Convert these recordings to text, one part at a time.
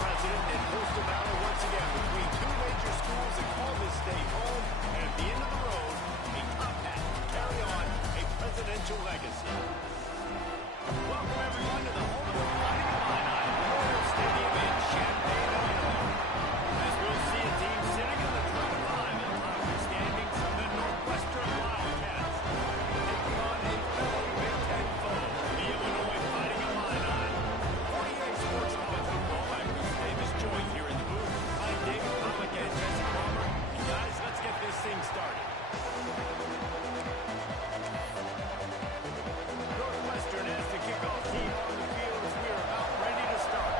precedent in postal battle once again between two major schools that call this state home, and at the end of the road, a top hat to carry on a presidential legacy. Welcome, everyone, to the home of the Fighting Illini, Memorial Stadium in Champaign, Illinois. As we'll see a team sitting in the top five in conference standings from the Northwestern Wildcats, taking on a fellow Big Ten foe, the Illinois Fighting Illini. 48 Sports College Football, I'm Chris Davis, joined here in the booth by David Pollack and Jesse Palmer. And guys, let's get this thing started. Northwestern has the kickoff team on the field as we are about ready to start.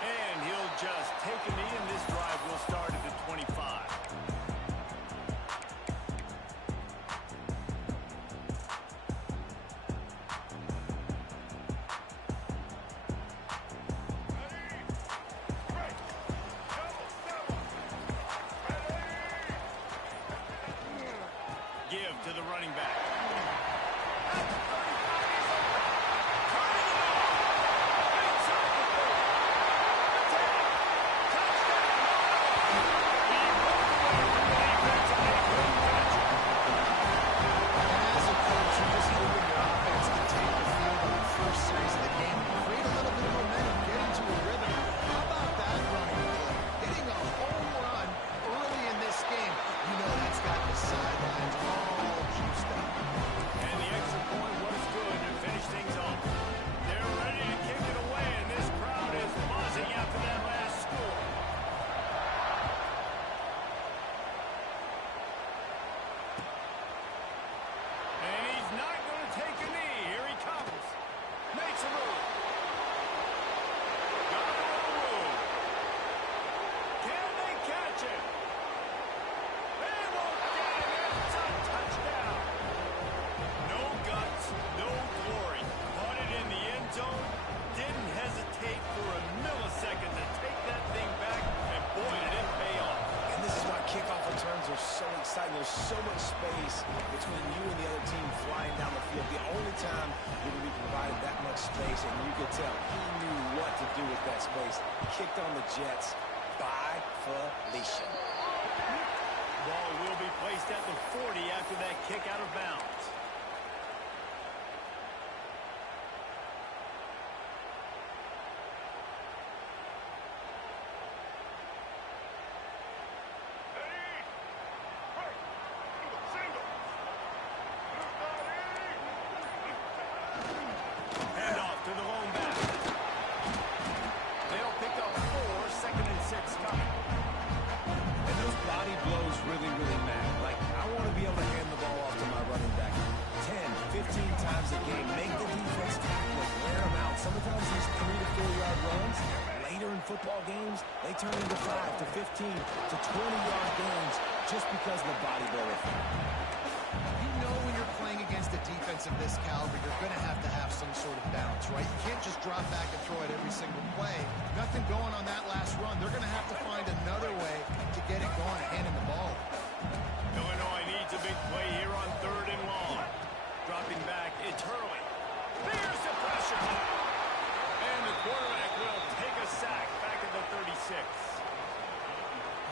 And he'll just take a knee, and this drive will start at the 25. Give to the running back. At the 35, he's open. Turning it off. Inside the 30. Attack. Touchdown. He broke away from the defense and they couldn't catch him. And as a coach, you just hoping your offense can take the field on the first series of the game and create a little bit of momentum, get into a rhythm. How about that running play? Hitting a home run early in this game. You know that's got the sidelines all juiced up. And the extra point was good to finish things off. They're ready to kick it away, and this crowd is buzzing after that last score. And he's not going to take a knee. Here he comes. Makes a move. Got a little room. Can they catch it? They won't get it. It's a touchdown. No guts, no glory. Caught it in the end zone. Didn't hesitate for a millisecond to take that thing back. And boy, did it pay off. And this is why kickoff returns are so exciting. There's so much space between you and the other team flying down the field. The only time you're going to be provided that much space, and you could tell he knew what to do with that space. Kicked on the Jets by Felicia. Ball will be placed at the 40 after that kick out of bounds. Hand off to the lone back. They'll pick up 4, 2nd and 6 coming. And those body blows really, really matter. Like, I want to be able to hand the ball off to my running back 10, 15 times a game. Make the defense tackle it, wear them out. Sometimes these 3 to 4 yard runs, later in football games, they turn into 5 to 15 to 20-yard games just because of the body blow effect. You know when you're playing against a defense of this caliber, you're going to have some sort of balance, right? You can't just drop back and throw it every single play. Nothing going on that last run. They're going to have to find another way to get it going and hand him the ball. Illinois needs a big play here on 3rd and long. Dropping back, it's Hurley. There's the pressure. And the quarterback will take a sack back at the 36.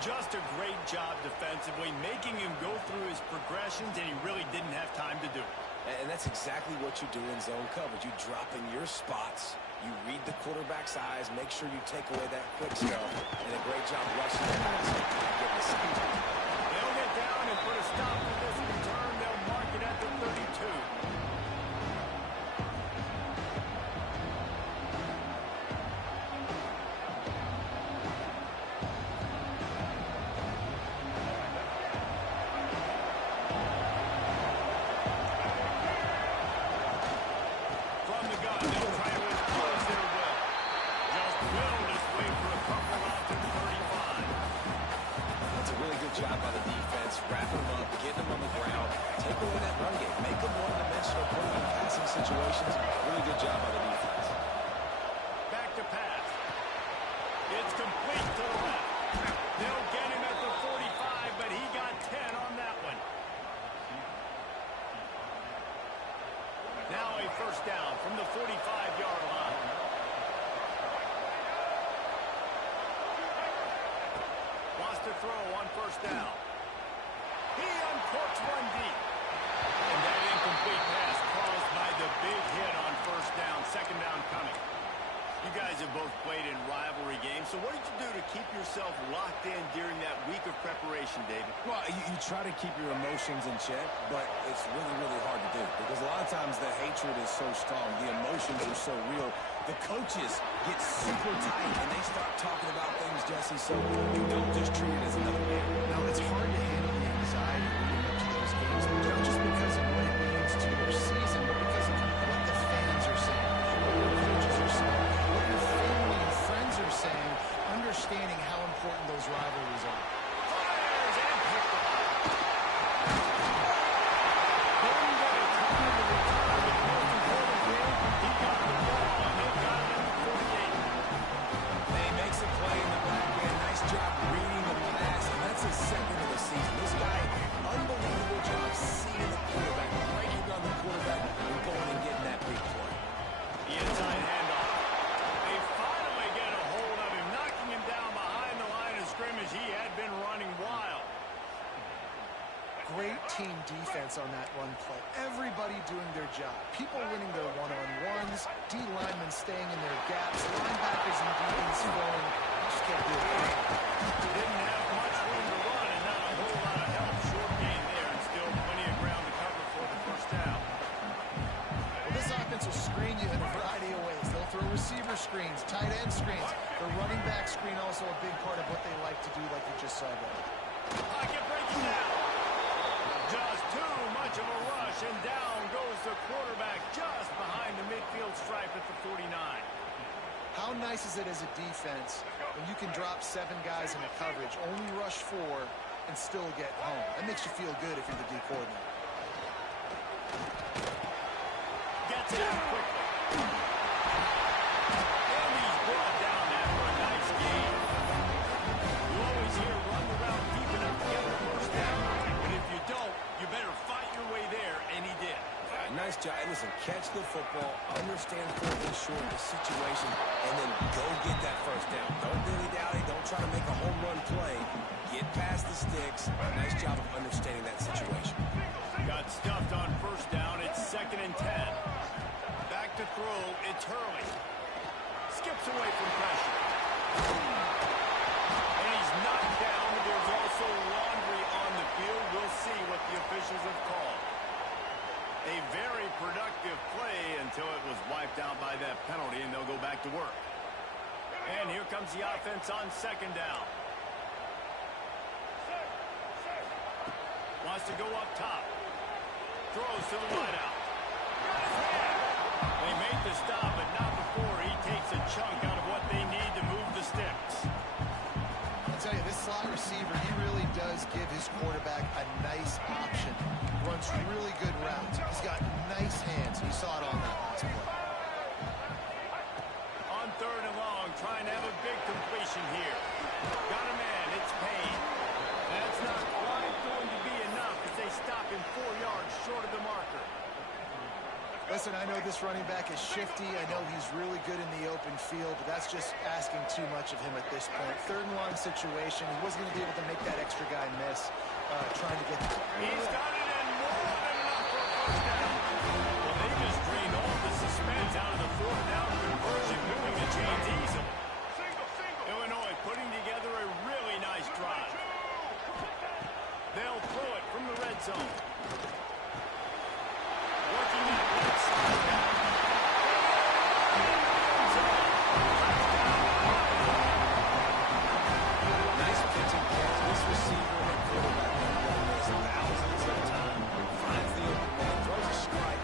Just a great job defensively, making him go through his progressions, and he really didn't have time to do it. And that's exactly what you do in zone coverage. You drop in your spots, you read the quarterback's eyes, make sure you take away that quick stuff, and a great job rushing the passer and getting the sack. They'll get down and put a stop to this return. They'll mark it at the 32. Job by the defense, wrapping them up, getting them on the ground, take away that run game, make them one-dimensional, put them in passing situations. Really good job by the defense. Back to pass. It's complete to the left. They'll get him at the 45, but he got 10 on that one. first down from the 45-yard line. Wants to throw on first down. He uncorks one deep. And that incomplete pass caused by the big hit on first down. Second down coming. You guys have both played in rivalry games, so what did you do to keep yourself locked in during that week of preparation, David? Well, you try to keep your emotions in check, but it's really, really hard to do because a lot of times the hatred is so strong, the emotions are so real. The coaches get super tight, and they start talking about things, Jesse, so you don't just treat it as another game. Now, it's hard to handle the anxiety leading up to those games, not just because of what it means to your season, but because of what the fans are saying, what your coaches are saying, what your family and friends are saying, understanding how important those rivalries are. Fires and picked off. Didn't get a ton of the return, but the most important thing, he got the ball, and they got it at the 48. He makes a play in the back end. Nice job reading the pass, and that's his second of the season. This guy, unbelievable job seeing the quarterback, breaking down the quarterback, and going and getting that big play. The inside handoff. They finally get a hold of him, knocking him down behind the line of scrimmage. He had been running wild. Great team defense on that run play. Everybody doing their job. People winning their one-on-ones, D linemen staying in their gaps, linebackers and DBs flowing. Just can't do it. Didn't have much room to run and not a whole lot of help. Short gain there and still plenty of ground to cover for the first down. Well, this offense will screen you in a variety of ways. They'll throw receiver screens, tight end screens. The running back screen also a big part of what they like to do, like you just saw there. Pocket breaking down. Just too much of a rush, and down goes the quarterback just behind the midfield stripe at the 49. How nice is it as a defense when you can drop 7 guys in a coverage, only rush 4, and still get home? That makes you feel good if you're the D coordinator. Gets it out quickly. And he's brought down after a nice gain. You always hear run the route deep enough to get the first down. But if you don't, you better fight your way there, and he did. Nice job. And listen, catch the football, understand fourth and short the situation, and then go get that first down. Don't dilly-dally. Don't try to make a home run play. Get past the sticks. Nice job of understanding that situation. Got stuffed on first down. It's 2nd and 10. Back to throw. It's Hurley. Skips away from pressure. And he's knocked down. There's also laundry on the field. We'll see what the officials have called. A very productive play until it was wiped out by that penalty, and they'll go back to work. And here comes the offense on 2nd down. Wants to go up top. Throws to the wideout. They made the stop, but not before he takes a chunk out of what they need to move the sticks. I'll tell you, this slot receiver, he really does give his quarterback a nice option. Runs really good routes. He's got nice hands. You saw it on that last play. On 3rd and long, trying to have a big completion here. Got a man. It's Payne. That's not quite going to be enough as they stop him 4 yards short of the marker. Listen, I know this running back is shifty. I know he's really good in the open field, but that's just asking too much of him at this point. 3rd and long situation. He wasn't going to be able to make that extra guy miss trying to get... He's got it in more than enough for a first down. Well, they just drained all the suspense out of the 4th down conversion, moving the chains easily. Illinois putting together a really nice drive. They'll throw it from the red zone. Working that left side down. Nice pitch and catch. This receiver and quarterback have done this thousands of times. Finds the open man, throws a strike.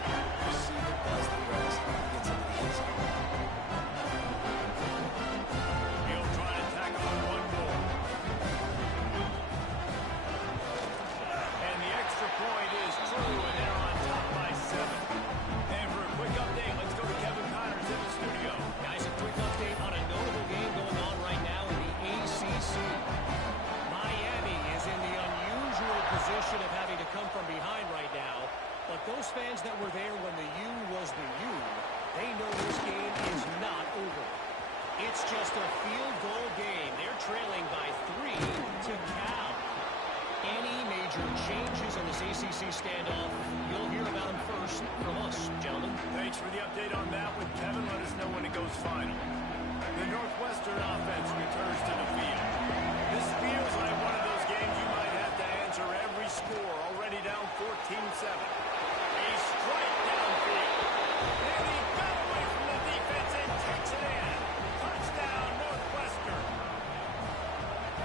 Receiver does the rest. Gets into the end zone. He'll try to tack on one more. And the extra point is true, and they're on top by 7. And for a quick update, let's go to Kevin Connors in the studio. Guys, a quick update on a notable game going on right now in the ACC. Miami is in the unusual position of having to come from behind right now, but those fans that were there when the U was tells me they know this game is not over. It's just a field goal game. They're trailing by 3 to count. Any major changes in this ACC standoff, you'll hear about them first from us, gentlemen. Thanks for the update on that one, Kevin. Let us know when it goes final. The Northwestern offense returns to the field. This feels like one of those games you might have to answer every score. Already down 14-7. A strike downfield. And he got away from the defense and takes it in. Touchdown, Northwestern.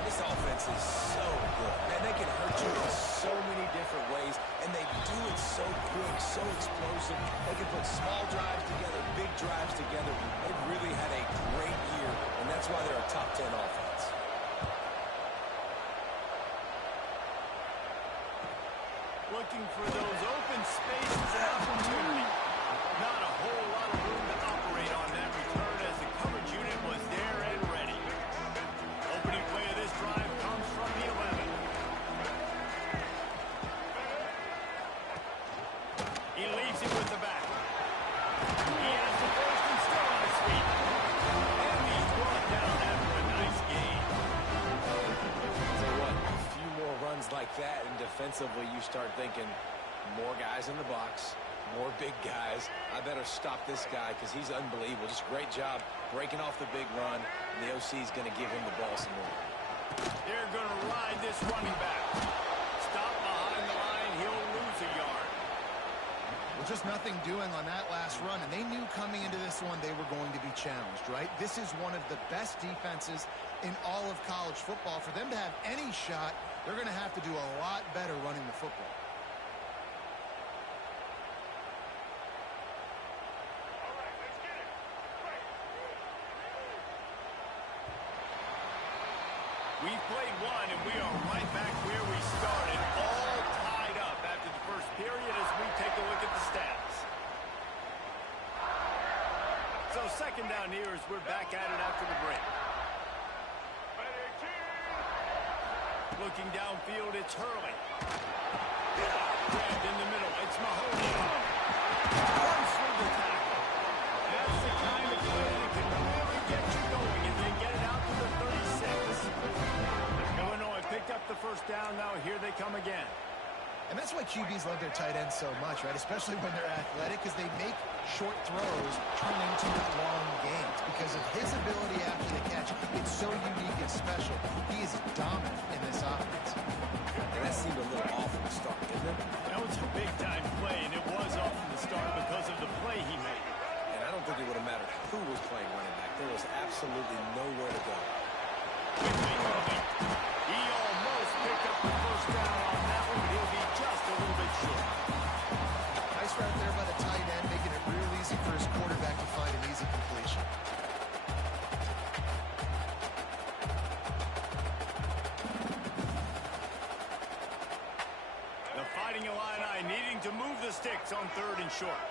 This offense is so good. Man, they can hurt you in so many different ways, and they do it so quick, so explosive. They can put small drives together, big drives together. They've really had a great year, and that's why they're a top 10 offense. Looking for those open spaces and opportunity. Not a whole lot of room to operate on that return as the coverage unit was there and ready. Opening play of this drive comes from the 11. He leaves it with the back. He has the first and still on his feet. And he's brought down after a nice gain. So what, a few more runs like that, and defensively you start thinking more guys in the box, more big guys. I better stop this guy because he's unbelievable. Just great job breaking off the big run, and the OC is going to give him the ball some more. They're going to ride this running back. Stop behind the line, he'll lose a yard. Well, just nothing doing on that last run, and they knew coming into this one they were going to be challenged, right? This is one of the best defenses in all of college football. For them to have any shot, they're going to have to do a lot better running the football. We've played one, and we are right back where we started, all tied up after the first period as we take a look at the stats. So second down here as we're back at it after the break. Looking downfield, it's Hurley. Grabbed in the middle, it's Mahoney. Runs through the tackle. That's the kind of play that can really get you going as they get it out to the 36. Illinois picked up the first down. Now here they come again. And that's why QBs love their tight ends so much, right? Especially when they're athletic, because they make short throws turn into long gains. Because of his ability after the catch, it's so unique and special. He is dominant in this offense. And that seemed a little off from the start, didn't it? That was a big-time play, and it was off from the start because of the play he made. And I don't think it would have mattered who was playing running back. There was absolutely nowhere to go. Quickly moving. He almost picked up the first down on that one, but he'll be just a little bit short. Nice route there by the tight end, making it real easy for his quarterback to find an easy completion. The Fighting Illini needing to move the sticks on third and short.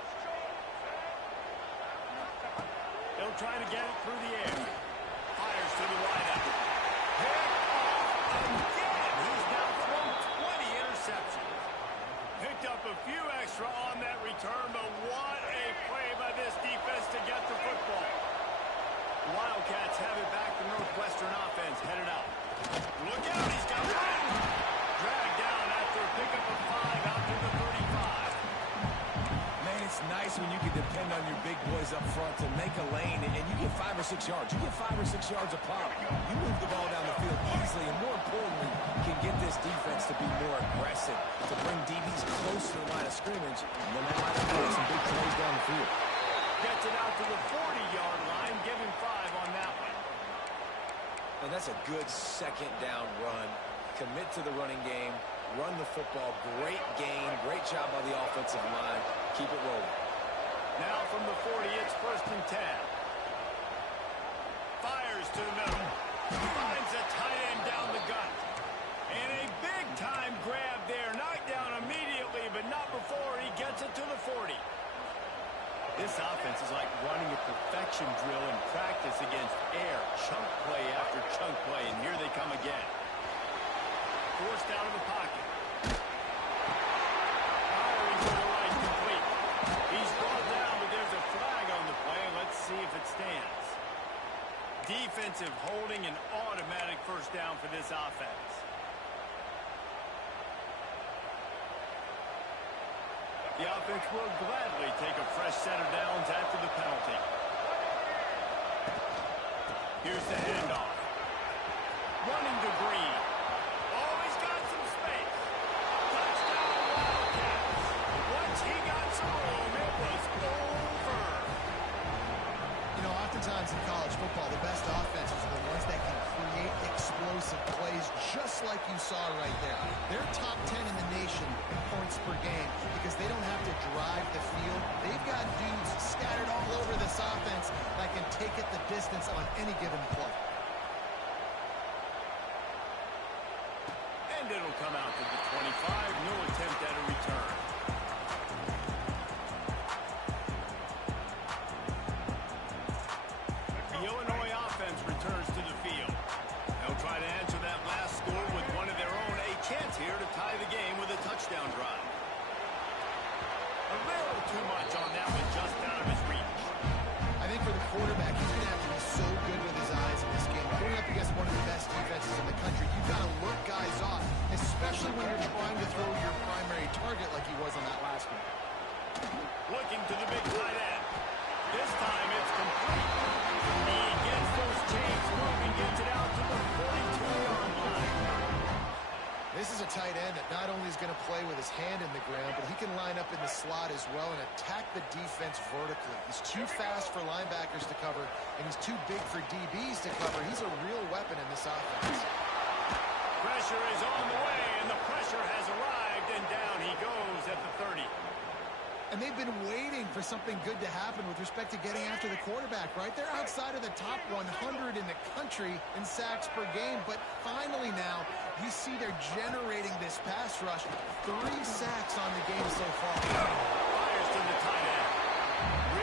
They'll try to get it through the air. Fires to the wideout. Pick off again. He's now thrown 20 interceptions. Picked up a few extra on that return, but what a play by this defense to get the football. The Wildcats have it back. The Northwestern offense headed out. Look out, he's got room. Dragged down after a pickup of 5 out to the 35. Man, it's nice when you can depend on your big boys up front to make a lane, and you get 5 or 6 yards. You get 5 or 6 yards a pop. You move the ball down the field easily, and more importantly, can get this defense to be more aggressive, to bring DBs close to the line of scrimmage, and then that might have some big plays down the field. Gets it out to the 40-yard line. Give him 5 on that one. And that's a good second down run. Commit to the running game, run the football. Great gain, great job by the offensive line. Keep it rolling. Now from the 40, it's first and 10. Fires to the middle. Finds a tight end down the gut. And a big-time grab there. Knocked down immediately, but not before he gets it to the 40. This offense is like running a perfection drill in practice against air. Chunk play after chunk play, and here they come again. Forced out of the pocket. Firing to the right, complete. He's brought down defensive holding, an automatic first down for this offense. The offense will gladly take a fresh set of downs after the penalty. Here's the handoff. Running to Green. Oh, he's got some space. Touchdown Wildcats. Once he got some room, it was over. You know, oftentimes in college football, the best offenses are the ones that can create explosive plays just like you saw right there. They're top 10 in the nation in points per game because they don't have to drive the field. They've got dudes scattered all over this offense that can take it the distance on any given play. And it'll come out to the 25. No attempt at a return. The Illinois offense returns to the field. They'll try to answer that last score with one of their own. A chance here to tie the game with a touchdown drive. A little too much on that one, just out of his reach. I think for the quarterback, he's going to have to be so good with his eyes in this game. Going up against one of the best defenses in the country, you've got to look guys off, especially when you're trying to throw your primary target like he was on that last one. Looking to the big tight end. This time it's complete. He gets those chains moving, gets it out to the 42-yard line. This is a tight end that not only is going to play with his hand in the ground, but he can line up in the slot as well and attack the defense vertically. He's too fast for linebackers to cover, and he's too big for DBs to cover. He's a real weapon in this offense. Pressure is on the way, and the pressure has arrived, and down he goes at the 30. And they've been waiting for something good to happen with respect to getting after the quarterback, right? They're outside of the top 100 in the country in sacks per game, but finally now you see they're generating this pass rush. 3 sacks on the game so far. Fires to the tight end.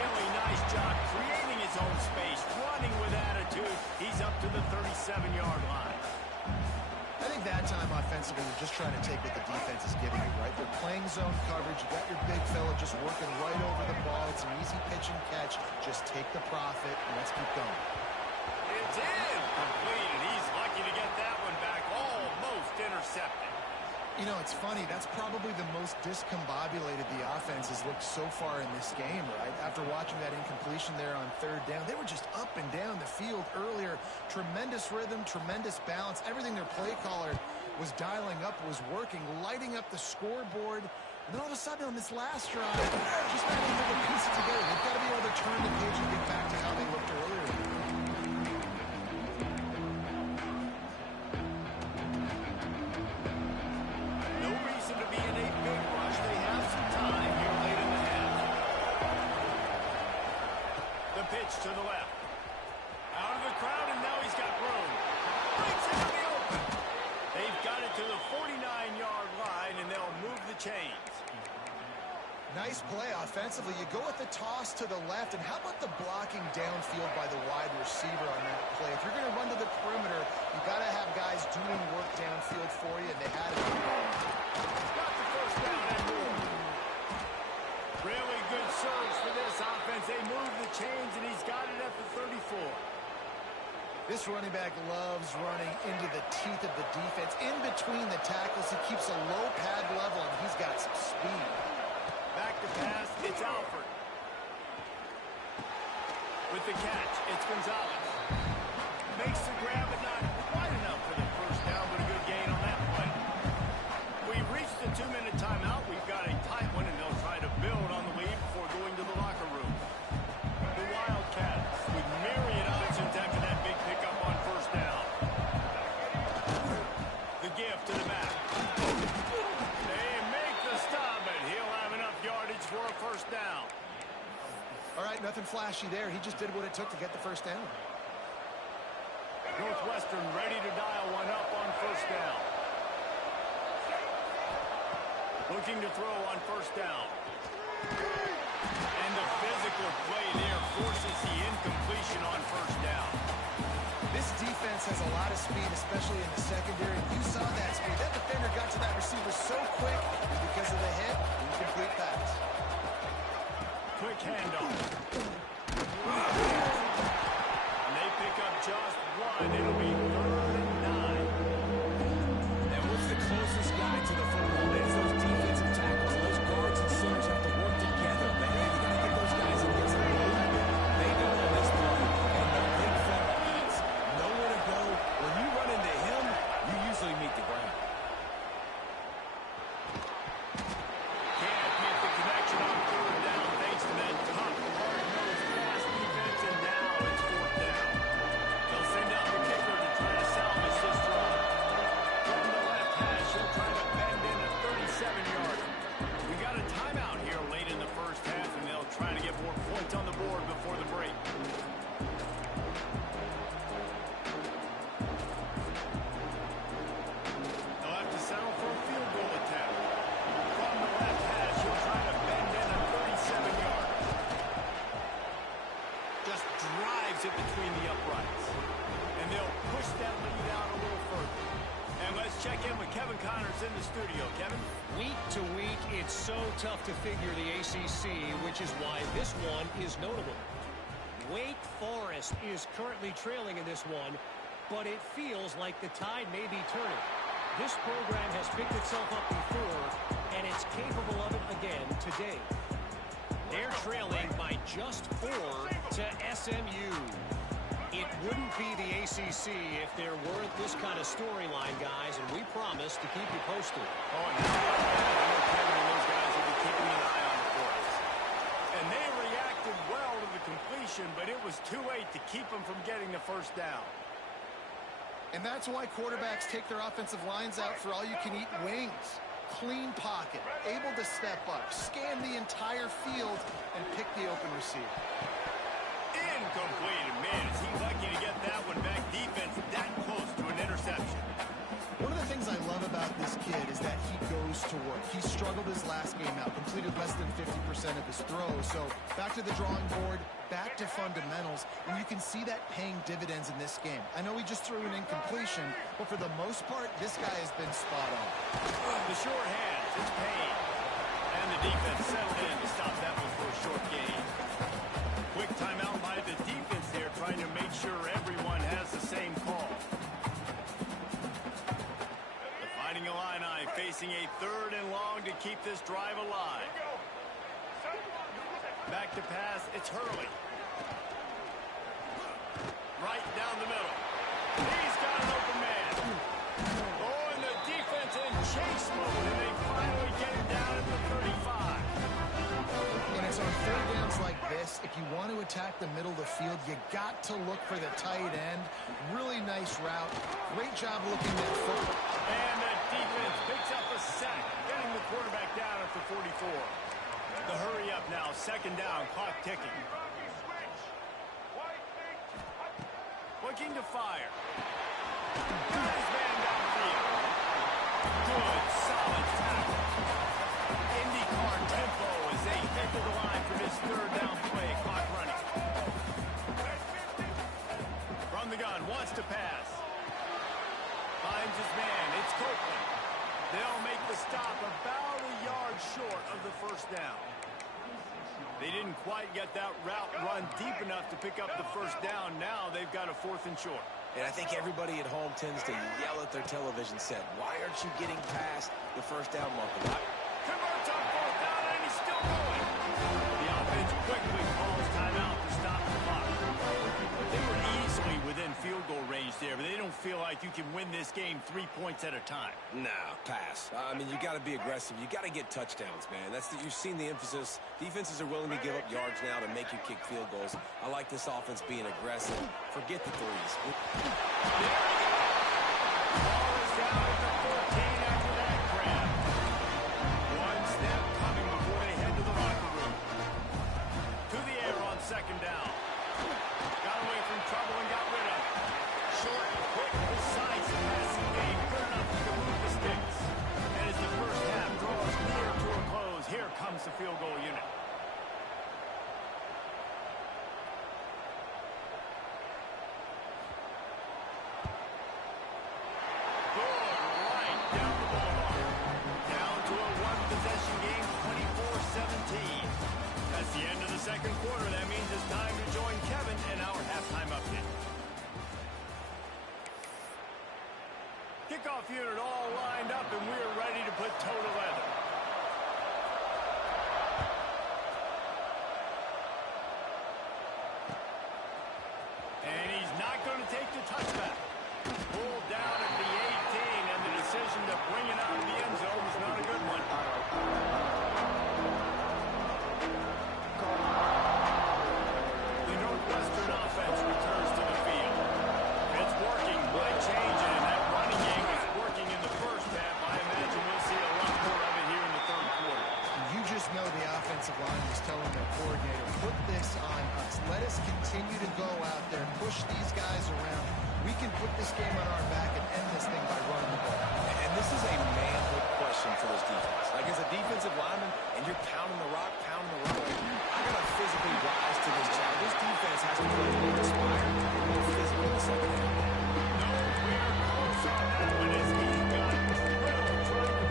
Really nice job creating his own space, running with attitude. He's up to the 37-yard line. I think that time offensively, you're just trying to take what the defense is giving you, right? They're playing zone coverage. You got your big fella just working right over the ball. It's an easy pitch and catch. Just take the profit, and let's keep going. It's incomplete, and he's lucky to get that one back. Almost intercepted. You know, it's funny. That's probably the most discombobulated the offense has looked so far in this game, right? After watching that incompletion there on 3rd down, they were just up and down the field earlier. Tremendous rhythm, tremendous balance. Everything their play caller was dialing up was working, lighting up the scoreboard. And then all of a sudden on this last drive, just not able to piece it together. They've got to be able to turn the page and get back to how they looked earlier. To the left. Out of the crowd, and now he's got room. Breaks into the open. They've got it to the 49-yard line, and they'll move the chains. Nice play offensively. You go with the toss to the left, and how about the blocking downfield by the wide receiver on that play? If you're going to run to the perimeter, you got to have guys doing work downfield for you, and they had it. Got the first down and more. Really good surge for this offense. They move the chains, and he's got it at the 34. This running back loves running into the teeth of the defense. In between the tackles, he keeps a low pad level, and he's got some speed. Back to pass, it's Alford. With the catch, it's Gonzalez. Makes the grab, but not quite enough for the first down, but a good gain on that play. We've reached the 2-minute timeout. We've got a tight one, and they'll try to build on the lead before going to the locker room. The Wildcats with myriad options after that big pickup on first down. The give to the back. They make the stop, but he'll have enough yardage for a first down. All right, nothing flashy there. He just did what it took to get the first down. Northwestern ready to dial one up on first down. Looking to throw on first down. And the physical play there forces the incompletion on first down. This defense has a lot of speed, especially in the secondary. You saw that speed. That defender got to that receiver so quick because of the hit, incomplete pass. Quick handoff. And they pick up just 1 in the studio, Kevin. Week to week, it's so tough to figure the ACC, which is why this one is notable. Wake Forest is currently trailing in this one, but it feels like the tide may be turning. This program has picked itself up before, and it's capable of it again today. They're trailing by just 4 to SMU. It wouldn't be the ACC if there weren't this kind of storyline, guys, and we promise to keep you posted. Oh, and how about that? I know Kevin and those guys will be keeping an eye on it for us. And they reacted well to the completion, but it was too late to keep them from getting the first down. And that's why quarterbacks take their offensive lines out for all-you-can-eat wings. Clean pocket, able to step up, scan the entire field, and pick the open receiver. Incomplete. Man, is he lucky to get that one back. Defense that close to an interception. One of the things I love about this kid is that he goes to work. He struggled his last game out, completed less than 50% of his throws. So back to the drawing board, back to fundamentals, and you can see that paying dividends in this game. I know he just threw an incompletion, but for the most part, this guy has been spot on. The short hands, it's paid. And the defense settled in to stop that one for a short gain. Quick timeout by the defense there, trying to make sure everyone has the same call. The Fighting Illini facing a 3rd and long to keep this drive alive. Back to pass, it's Hurley. Right down the middle. He's got an open man. Oh, and the defense in chase mode, and they finally get him down at the 35. And it's on 3rd downs like this, if you want to attack the middle of the field, you got to look for the tight end. Really nice route. Great job looking at football. And the defense picks up a sack, getting the quarterback down at the 44. The hurry up now, 2nd down, clock ticking. Looking to fire. Got his man downfield. Good, solid tackle. IndyCar tempo as they head to the line for this 3rd down play, clock running. From the gun, wants to pass. Finds his man, it's Copeland. They'll make the stop about a yard short of the 1st down. They didn't quite get that route run deep enough to pick up the 1st down. Now they've got a 4th and short. And I think everybody at home tends to yell at their television set, why aren't you getting past the 1st down marker? Converts on 4th down, and he's still going. The offense quickly calls timeout to stop the clock. They were easily within field goal range there, but they don't feel like you can win this game 3 points at a time. No, pass. I mean, you got to be aggressive. You got to get touchdowns, man. You've seen the emphasis. Defenses are willing to give up yards now to make you kick field goals. I like this offense being aggressive. Forget the threes. There we go. Ball is down at the 14 after that grab. One step coming before they head to the locker room. To the air on 2nd down. Got away from trouble and got rid of it. Short, quick, precise passing game. Good enough to move the sticks. And as the 1st half draws near to a close, here comes the field goal unit. Good, right down the ballpark. Down to a 1-possession game, 24-17. That's the end of the 2nd quarter. That means it's time to join Kevin in our halftime update. Kickoff unit all lined up, and we're ready to put toe to leather. And he's not going to take the touchback. Pulled down at the 18, and the decision to bring it out of the end zone was not a good one. The Northwestern offense returns to the field. It's working by changing, and that running game is working in the 1st half. I imagine we'll see a lot more of it here in the 3rd quarter. You just know the offensive line was telling their coordinator, put this on us. Let us continue to go out there, push these guys around. We can put this game on our back and end this thing by running the ball. And this is a manhood question for this defense. Like, as a defensive lineman, and you're pounding the rock, I got to physically rise to this challenge. This defense has to play more inspired and more physical in the 2nd half. Nowhere close on that one as he got drilled trying to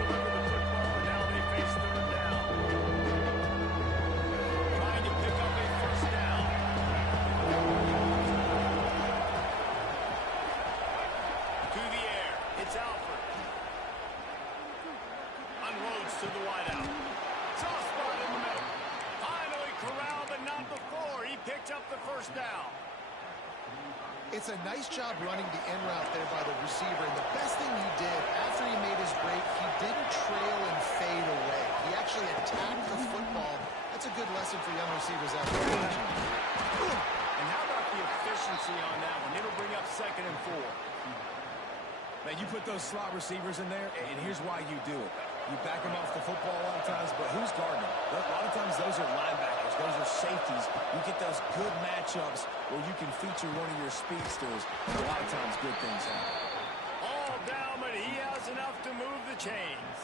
up the first down. It's a nice job running the in route there by the receiver. And the best thing he did after he made his break, he didn't trail and fade away. He actually attacked the football. That's a good lesson for young receivers out there. And how about the efficiency on that one? It'll bring up 2nd and 4. Man, you put those slot receivers in there, and here's why you do it. You back them off the football a lot of times, but who's guarding them? A lot of times those are linebackers. Those are safeties. You get those good matchups where you can feature one of your speedsters, and a lot of times good things happen. All down, but he has enough to move the chains.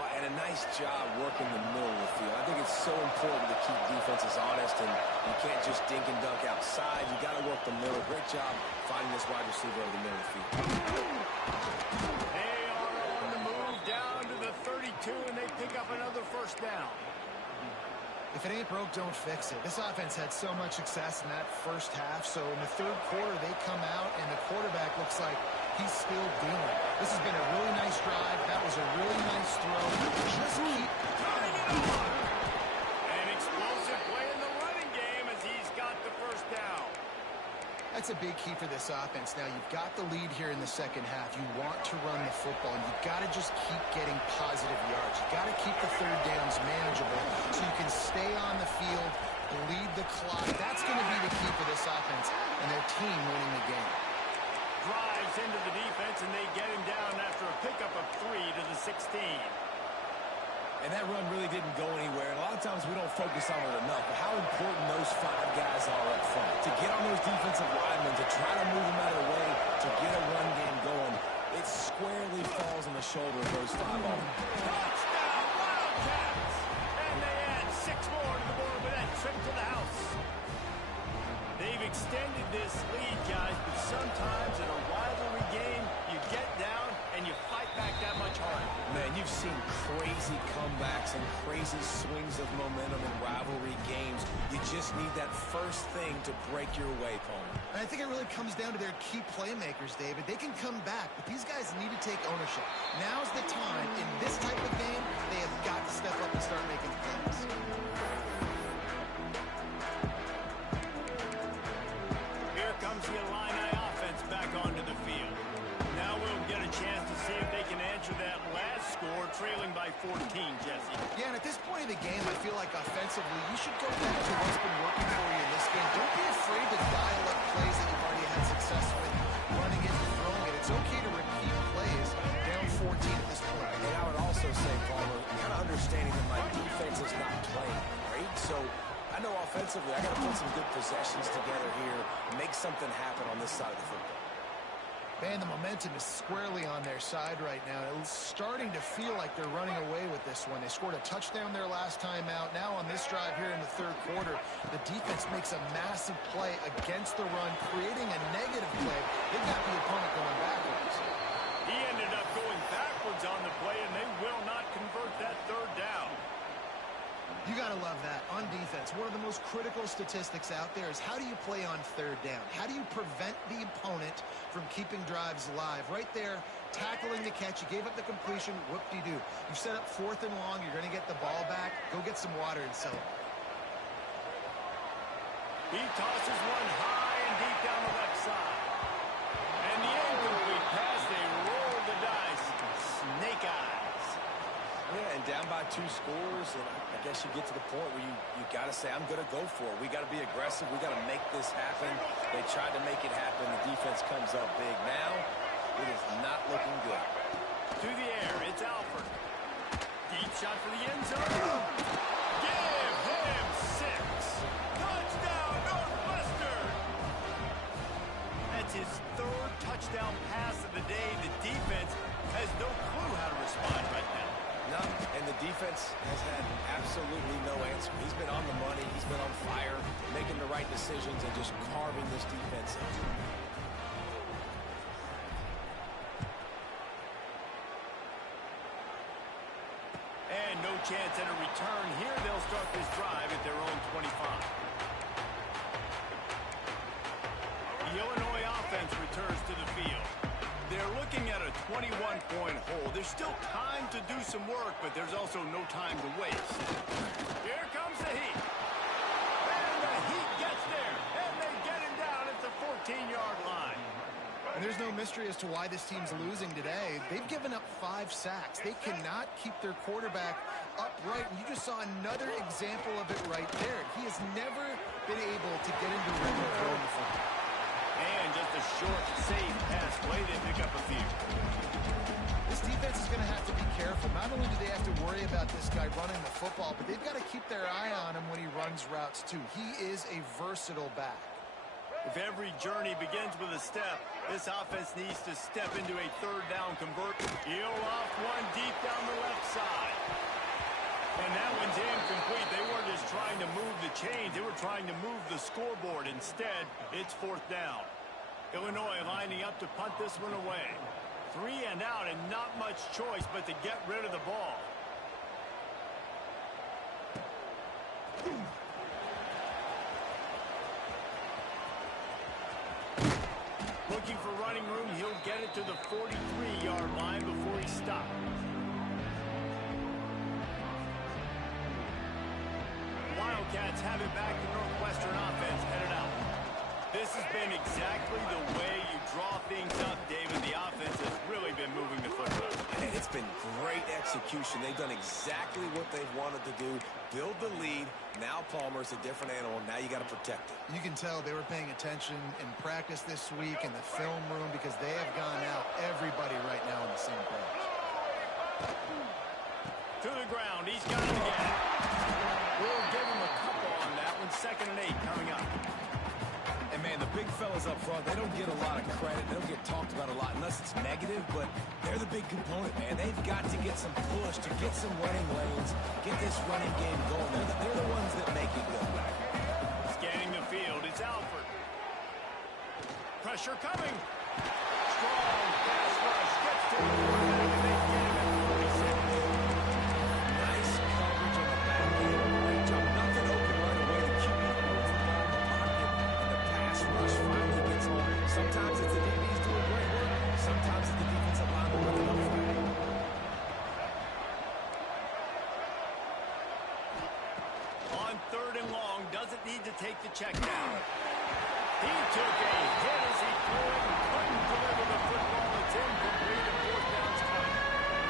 Well, and a nice job working the middle of the field. I think it's so important to keep defenses honest, and you can't just dink and dunk outside. You got to work the middle. Great job finding this wide receiver over the middle of the field. They are on the move down to the 32, and they pick up another first down. If it ain't broke, don't fix it. This offense had so much success in that first half, so in the third quarter, they come out, and the quarterback looks like he's still dealing. This has been a really nice drive. That was a really nice throw. Just keep Turning it on. An explosive play in the running game as he's got the first down. That's a big key for this offense. Now, you've got the lead here in the second half. You want to run the football, and you've got to just keep getting positive yards. You've got to keep the third downs manageable so you can stay on the field, bleed the clock. That's going to be the key for this offense and their team winning the game. Drives into the defense, and they get him down after a pickup of 3 to the 16. And that run really didn't go anywhere. And a lot of times we don't focus on it enough. But how important those 5 guys are up front. To get on those defensive linemen, to try to move them out of the way, to get a run game going, it squarely falls on the shoulder of those 5 offense. Touchdown, Wildcats! And they add 6 more to the board with that trip to the house. They've extended this lead, guys, but sometimes in a rivalry game, you get down and you fight back that much harder. Man, you've seen crazy comebacks and crazy swings of momentum in rivalry games. You just need that first thing to break your way, Palmer. And I think it really comes down to their key playmakers, David. They can come back, but these guys need to take ownership. Now's the time. In this type of game, they have got to step up and start making plays. Here comes the Illini offense back onto the field. Now we'll get a chance to see if they can answer that last score, trailing by 14, Jesse. Yeah, and at this point of the game, I feel like offensively, you should go back to what's been working for you in this game. Don't be afraid to dial up plays that you've already had success with, running it and throwing it. It's okay to repeat plays down 14 at this point. And I would also say, Palmer, kind of understanding that my defense is not playing great. So I know offensively I got to put some good possessions together here, make something happen on this side of the football. Man, the momentum is squarely on their side right now. It's starting to feel like they're running away with this one. They scored a touchdown their last time out. Now on this drive here in the third quarter, the defense makes a massive play against the run, creating a negative play. They've got the opponent going backwards. He ended up going backwards on the play, and they will not convert that third down. You got to love that. On defense, one of the most critical statistics out there is how do you play on third down? How do you prevent the opponent from keeping drives alive? Right there, tackling the catch. You gave up the completion. Whoop-de-doo. You set up 4th and long. You're going to get the ball back. Go get some water and sell it. He tosses one high and deep down the left side. And the incomplete pass, they roll the dice. Snake eyes. Yeah, and down by 2 scores, and I guess you get to the point where you got to say, I'm going to go for it. We got to be aggressive. We got to make this happen. They tried to make it happen. The defense comes up big. Now, it is not looking good. To the air, it's Alford. Deep shot for the end zone. Give him 6. Touchdown, Northwestern. That's his 3rd touchdown pass of the day. The defense has no clue how to respond right now. None, and the defense has had absolutely no answer. He's been on the money. He's been on fire, making the right decisions and just carving this defense up. And no chance at a return here. They'll start this drive at their own 25. The Illinois offense returns to the field. They're looking at a 21-point hole. There's still time to do some work, but there's also no time to waste. Here comes the heat. And the there's no mystery as to why this team's losing today. They've given up 5 sacks. They cannot keep their quarterback upright, and you just saw another example of it right there. He has never been able to get into rhythm throwing the football. And just a short, safe pass play. They pick up a few. This defense is going to have to be careful. Not only do they have to worry about this guy running the football, but they've got to keep their eye on him when he runs routes too. He is a versatile back. If every journey begins with a step, this offense needs to step into a third down convert. He'll off one deep down the left side. And that one's incomplete. They weren't just trying to move the chains. They were trying to move the scoreboard. Instead, it's 4th down. Illinois lining up to punt this one away. 3 and out, and not much choice but to get rid of the ball. Looking for running room. He'll get it to the 43-yard line before he stopped. Wildcats have it back. The Northwestern offense headed out. This has been exactly the way you draw things up, David. The offense has really been moving the football. And it's been great execution. They've done exactly what they've wanted to do. Build the lead. Now Palmer's a different animal. Now you got to protect it. You can tell they were paying attention in practice this week in the film room because they have gone out everybody right now on the same page. To the ground. He's got it again. We'll give him a couple on that one. 2nd and 8 coming up. And, man, the big fellas up front, they don't get a lot of credit. They don't get talked about a lot unless it's negative, but they're the big component, man. They've got to get some push, to get some running lanes, get this running game going. They're the ones that make it go. Scanning the field, it's Alford. Pressure coming. Strong pass rush. Gets to the quarterback, and they get him at 46. Nice coverage on the back end. Great job. Nothing open right away. The QB moves the ball in the pocket, and the pass rush finally gets home. Sometimes it's the DBs doing great work. Sometimes it's the defensive lineman with enough fighting. On 3rd and long, doesn't need to take the check down. He took a hit as he threw it and couldn't deliver the football. It's incomplete and 4th down's coming.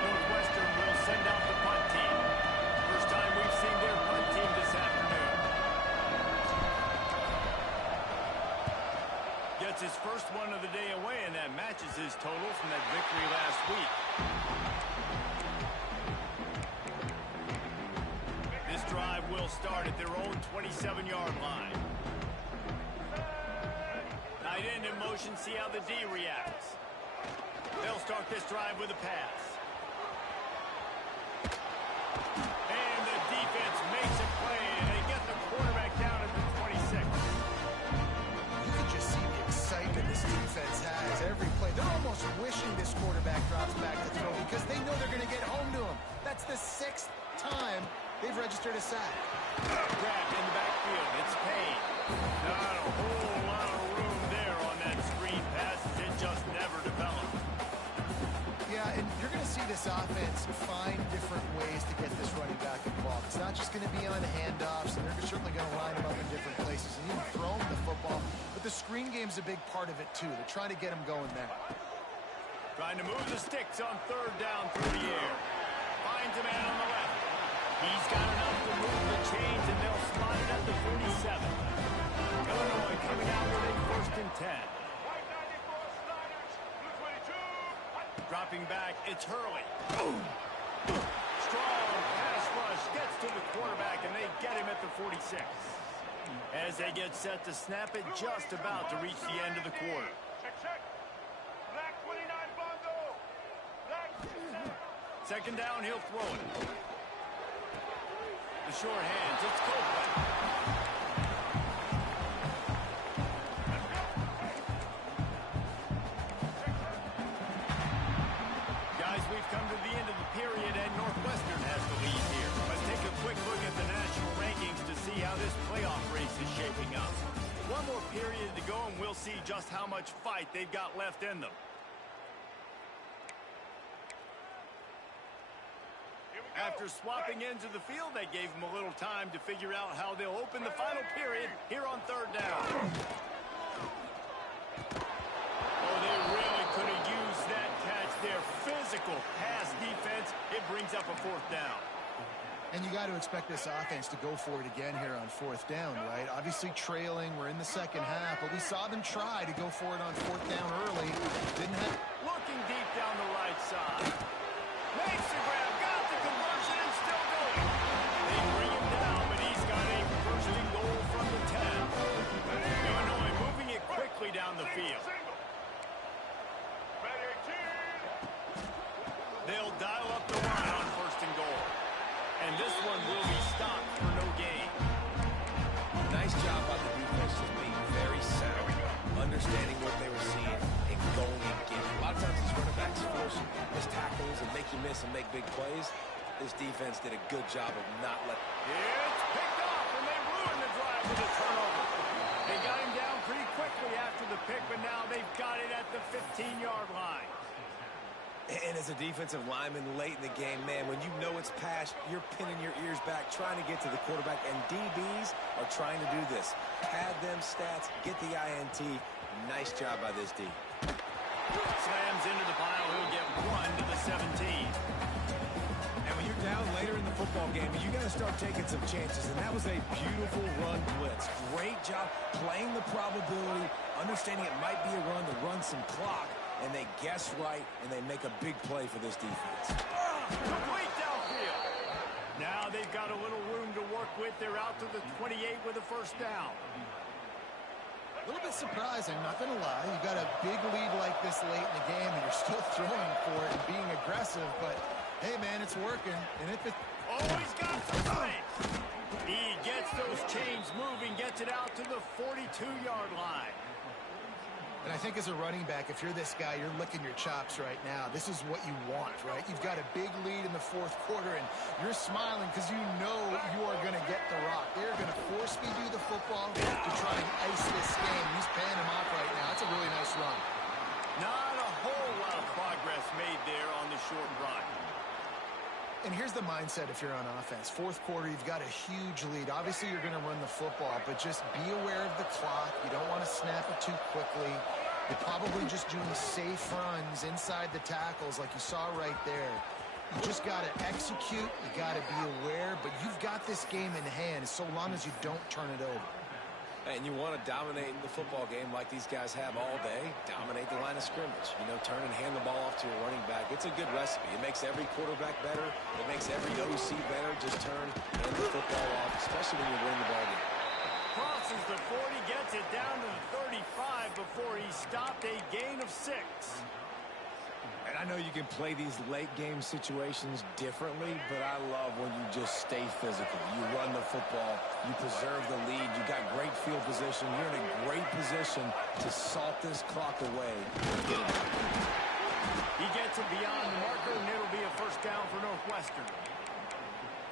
Northwestern will send out the punt team. First time we've seen their punt team this afternoon. Gets his first one of the day away, and that matches his total from that victory last week. This drive will start at their own 27-yard line. Tight end in motion, see how the D reacts. They'll start this drive with a pass. And the defense makes a play, and they get the quarterback down at the 26. You can just see the excitement this defense has every play. They're almost wishing this quarterback drops back to throw because they know they're going to get home to him. That's the 6th time they've registered a sack. Grabbed in the backfield. It's Payne. Not a whole lot of room there on that screen pass. It just never developed. Yeah, and you're going to see this offense find different ways to get this running back involved. It's not just going to be on handoffs, and they're certainly going to line him up in different places and even throw him the football. But the screen game's a big part of it, too. They're trying to get him going there. Trying to move the sticks on 3rd down through the air. Finds a man on the left. He's got enough to move the chains, and they'll spot it at the 47. Illinois coming out with a 1st and 10. Dropping back, it's Hurley. Boom. Strong pass rush gets to the quarterback, and they get him at the 46. As they get set to snap it, just about to reach the end of the quarter. Black 29 Bondo. Black 2nd down, he'll throw it. The short hands, it's Copeland. Guys, we've come to the end of the period, and Northwestern has the lead here. Let's take a quick look at the national rankings to see how this playoff race is shaping up. One more period to go, and we'll see just how much fight they've got left in them. After swapping ends of the field, they gave them a little time to figure out how they'll open the final period here on 3rd down. Oh, they really little pass defense. It brings up a fourth down. And you got to expect this offense to go for it again here on fourth down, right? Obviously trailing. We're in the second half, but we saw them try to go for it on fourth down early. Didn't have... Looking deep down the right side. Makes the grab, got the conversion, and still going. They bring him down, but he's got a first and goal from the 10. Illinois moving it quickly down the field. They'll dial up the run on first and goal. And this one will be stopped for no gain. Nice job by the defense, just being very sound, understanding what they were seeing, and going and getting. A lot of times these running backs force missed tackles and make you miss and make big plays. This defense did a good job of not letting... It's picked off, and they ruined the drive with a turnover. They got him down pretty quickly after the pick, but now they've got it at the 15-yard line. And as a defensive lineman late in the game, man, when you know it's pass, you're pinning your ears back, trying to get to the quarterback, and DBs are trying to do this. Pad them stats, get the INT. Nice job by this D. Slams into the pile. He'll get one to the 17. And when you're down later in the football game, you got to start taking some chances, and that was a beautiful run blitz. Great job playing the probability, understanding it might be a run to run some clock, and they guess right, and they make a big play for this defense. Complete downfield. Now they've got a little room to work with. They're out to the 28 with a first down. A little bit surprising, not going to lie. You got a big lead like this late in the game, and you're still throwing for it and being aggressive, but hey, man, it's working. And if it... Oh, he's got some space. He gets those chains moving, gets it out to the 42-yard line. And I think as a running back, if you're this guy, you're licking your chops right now. This is what you want, right? You've got a big lead in the fourth quarter, and you're smiling because you know you are going to get the rock. They're going to force feed you the football to try and ice this game. He's paying him off right now. That's a really nice run. Not a whole lot of progress made there on the short run. And here's the mindset if you're on offense. Fourth quarter, you've got a huge lead. Obviously, you're going to run the football, but just be aware of the clock. You don't want to snap it too quickly. You're probably just doing safe runs inside the tackles like you saw right there. You just got to execute. You got to be aware, but you've got this game in hand so long as you don't turn it over. And you want to dominate the football game like these guys have all day. Dominate the line of scrimmage. You know, turn and hand the ball off to a running back. It's a good recipe. It makes every quarterback better. It makes every OC better. Just turn and hand the football off, especially when you're winning the ball game. Crosses the 40, gets it down to the 35 before he stopped a gain of 6. And I know you can play these late game situations differently, but I love when you just stay physical. You run the football, you preserve the lead, you got great field position, you're in a great position to salt this clock away. He gets it beyond the marker, and it'll be a first down for Northwestern.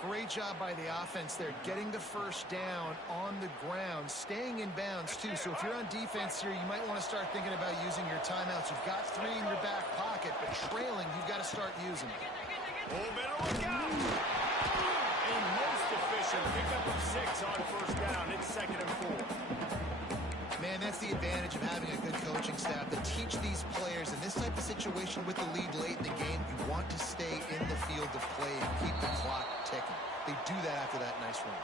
Great job by the offense there, getting the first down on the ground, staying in bounds too. So if you're on defense here, you might want to start thinking about using your timeouts. You've got 3 in your back pocket, but trailing, you've got to start using it. Oh, better look out! A most efficient pickup of 6 on first down. It's 2nd and 4. Man, that's the advantage of having a good coaching staff to teach these players in this type of situation with the lead late in the game. You want to stay in the field of play and keep the clock ticking. They do that after that nice run.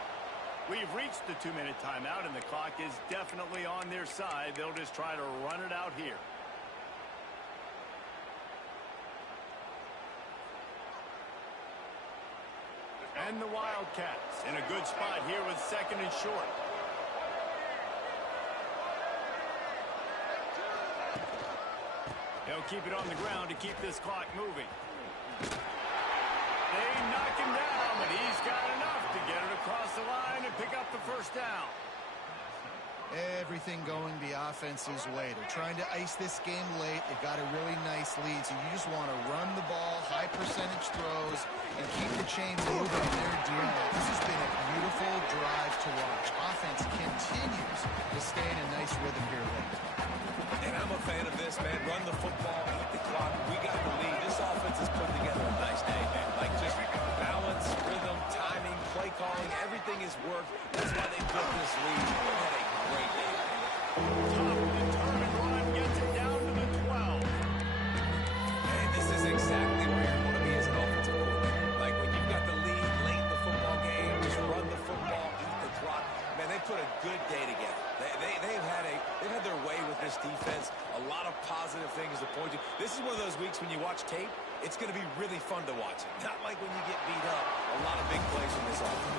We've reached the 2-minute timeout, and the clock is definitely on their side. They'll just try to run it out here. And the Wildcats in a good spot here with 2nd and short. They'll keep it on the ground to keep this clock moving. They knock him down, but he's got enough to get it across the line and pick up the first down. Everything going the offense's way. They're trying to ice this game late. They've got a really nice lead, so you just want to run the ball, high percentage throws, and keep the chains moving, and they're doing that. This has been a beautiful drive to watch. Offense continues to stay in a nice rhythm here late. And I'm a fan of this, man. Run the football, eat the clock. We got the lead. This offense has put together a nice day, man. Like just balance, rhythm, timing, play calling, everything has worked. That's why they built this lead. They had a great day. Tough, determined run gets it down to the 12. And this is exactly where you're of positive things to point to. This is one of those weeks when you watch tape, it's going to be really fun to watch it. Not like when you get beat up. A lot of big plays from this offense.